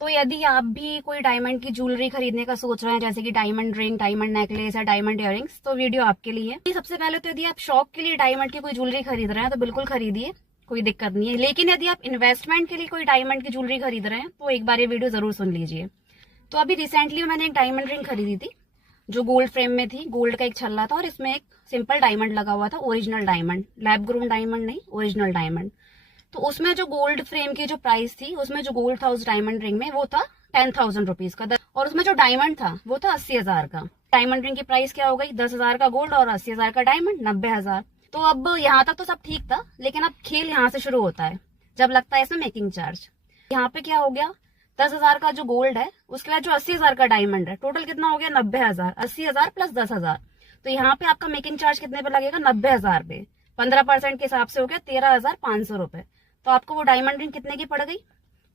तो यदि आप भी कोई डायमंड की ज्वेलरी खरीदने का सोच रहे हैं, जैसे कि डायमंड रिंग, डायमंड नेकलेस या डायमंड इयररिंग्स, तो वीडियो आपके लिए है। सबसे पहले तो यदि आप शौक के लिए डायमंड की कोई ज्वेलरी खरीद रहे हैं तो बिल्कुल खरीदिए, कोई दिक्कत नहीं है। लेकिन यदि आप इन्वेस्टमेंट के लिए कोई डायमंड की ज्वेलरी खरीद रहे हैं तो एक बार ये वीडियो जरूर सुन लीजिए। तो अभी रिसेंटली मैंने एक डायमंड रिंग खरीदी थी जो गोल्ड फ्रेम में थी, गोल्ड का एक छल्ला था और इसमें एक सिंपल डायमंड लगा हुआ था, original diamond, lab grown diamond नहीं, ओरिजिनल डायमंड। तो उसमें जो गोल्ड फ्रेम की जो प्राइस थी, उसमें जो गोल्ड था उस डायमंड रिंग में वो था 10,000 रुपीज का, और उसमें जो डायमंड था वो था 80,000 का। डायमंड रिंग की प्राइस क्या हो गई, 10,000 का गोल्ड और 80,000 का डायमंड, 90,000। तो अब यहाँ तक तो सब ठीक था, लेकिन अब खेल यहाँ से शुरू होता है जब लगता है इसमें मेकिंग चार्ज। यहाँ पे क्या हो गया, 10,000 का जो गोल्ड है उसके बाद जो 80,000 का डायमंड है, टोटल कितना हो गया 90,000। 80,000 प्लस 10,000, तो यहाँ पे आपका मेकिंग चार्ज कितने पे लगेगा, 90,000 पे। 15% के हिसाब से हो गया 13,500 रुपए। तो आपको वो डायमंड रिंग कितने की पड़ गई,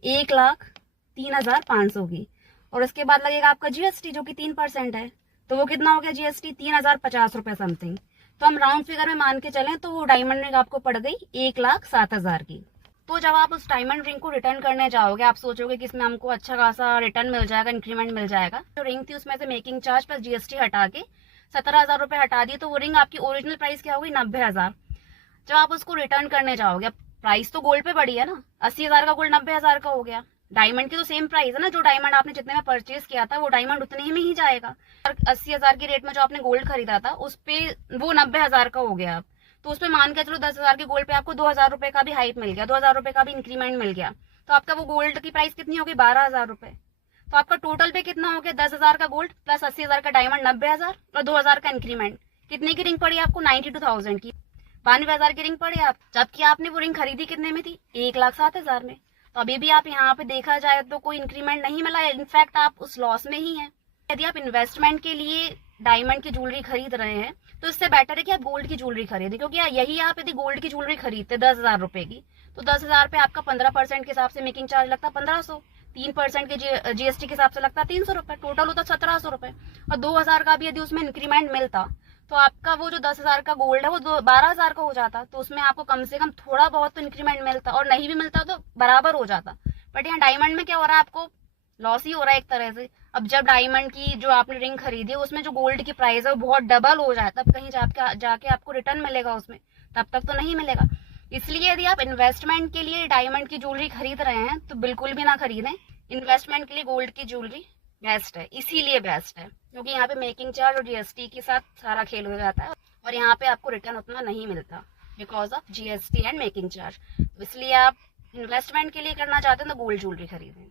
1,03,500 की। और उसके बाद लगेगा आपका जीएसटी जो कि 3% है, तो वो कितना हो गया जीएसटी, 3,050 रुपए समथिंग। तो हम राउंड फिगर में मान के चलें तो वो डायमंड रिंग आपको पड़ गई 1,07,000 की। तो जब आप उस डायमंड रिंग को रिटर्न करने जाओगे, आप सोचोगे कि इसमें हमको अच्छा खासा रिटर्न मिल जाएगा, इंक्रीमेंट मिल जाएगा। जो रिंग थी उसमें से मेकिंग चार्ज प्लस जीएसटी हटा के 17,000 रुपए हटा दिए, तो वो रिंग आपकी ओरिजिनल प्राइस क्या होगी, 90,000। जब आप उसको रिटर्न करने जाओगे, प्राइस तो गोल्ड पे बढ़ी है ना, 80,000 का गोल्ड 90,000 का हो गया। डायमंड की तो सेम प्राइस है ना, जो डायमंड आपने जितने में परचेज किया था वो डायमंड उतने ही में ही जाएगा। 80,000 की रेट में जो आपने गोल्ड खरीदा था उस पे वो 90,000 का हो गया। तो उस पे मान के चलो 10,000 के गोल्ड पे आपको 2,000 रुपए का भी हाइक मिल गया, 2,000 रुपए का भी इंक्रीमेंट मिल गया। तो आपका वो गोल्ड की प्राइस कितनी होगी, 12,000 रुपए। तो आपका टोटल पे कितना हो गया, 10,000 का गोल्ड प्लस 80,000 का डायमंड, 90,000 और 2,000 का इंक्रीमेंट। कितने की रिंग पड़ी आपको, 92,000 की, 92,000 की रिंग पड़ी आप, जबकि आपने वो रिंग खरीदी कितने में थी, 1,07,000 में। तो अभी भी आप यहाँ पे देखा जाए तो कोई इंक्रीमेंट नहीं मिला है, इनफैक्ट आप उस लॉस में ही हैं। यदि आप इन्वेस्टमेंट के लिए डायमंड की ज्वेलरी खरीद रहे हैं तो इससे बेटर है कि आप गोल्ड की ज्वेलरी खरीदें, क्योंकि यही आप यदि गोल्ड की ज्वेलरी खरीदते 10,000 रुपए की, तो 10,000 पे आपका 15% के हिसाब से मेकिंग चार्ज लगता 1,500, 3% के जीएसटी के हिसाब से लगता 300 रुपए, टोटल होता 1,700 रुपए। और 2,000 का भी यदि उसमें इंक्रीमेंट मिलता तो आपका वो जो 10,000 का गोल्ड है वो 12,000 का हो जाता। तो उसमें आपको कम से कम थोड़ा बहुत तो इंक्रीमेंट मिलता, और नहीं भी मिलता तो बराबर हो जाता। बट यहाँ डायमंड में क्या हो रहा है, आपको लॉस ही हो रहा है एक तरह से। अब जब डायमंड की जो आपने रिंग खरीदी है उसमें जो गोल्ड की प्राइस है वो बहुत डबल हो जाए, तब कहीं जाके आपको रिटर्न मिलेगा उसमें, तब तक तो नहीं मिलेगा। इसलिए यदि आप इन्वेस्टमेंट के लिए डायमंड की ज्वेलरी खरीद रहे हैं तो बिल्कुल भी ना खरीदें। इन्वेस्टमेंट के लिए गोल्ड की ज्वेलरी बेस्ट है, इसीलिए बेस्ट है क्योंकि यहाँ पे मेकिंग चार्ज और जीएसटी के साथ सारा खेल हो जाता है, और यहाँ पे आपको रिटर्न उतना नहीं मिलता because of GST and making charge. तो इसलिए आप इन्वेस्टमेंट के लिए करना चाहते हैं तो गोल्ड ज्वेलरी खरीदें।